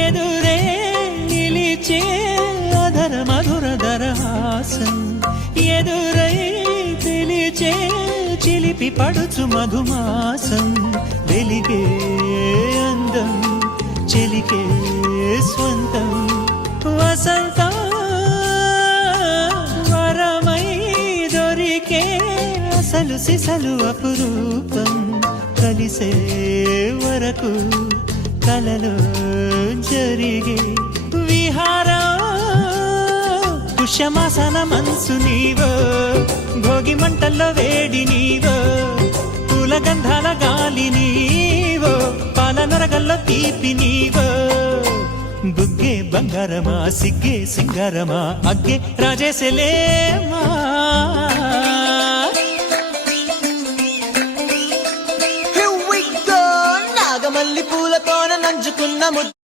ఎదురే నిలిచే అధర మధుర దరహాసం ఎదురై తెలిచే చిలిపి పడుచు మధుమాసం వెలిగే అందం చెలికే స్వంతం వసంతం వరమై దొరికే అసలు సిసలు అపురూపం కలిసే వరకు కలలో జరిగే విహారం పుష్యమాసన మనసు నీవో భోగి మంటల్లో వేడి నీవో పూల గంధాల గాలి నీవో పాల నొరగల్లో తీపి నీవో బుగ్గే బంగారమా సిగ్గే సింగారమా అగ్గే రాజేసలేమా నాగమల్లి పూలతోన నంచుకున్న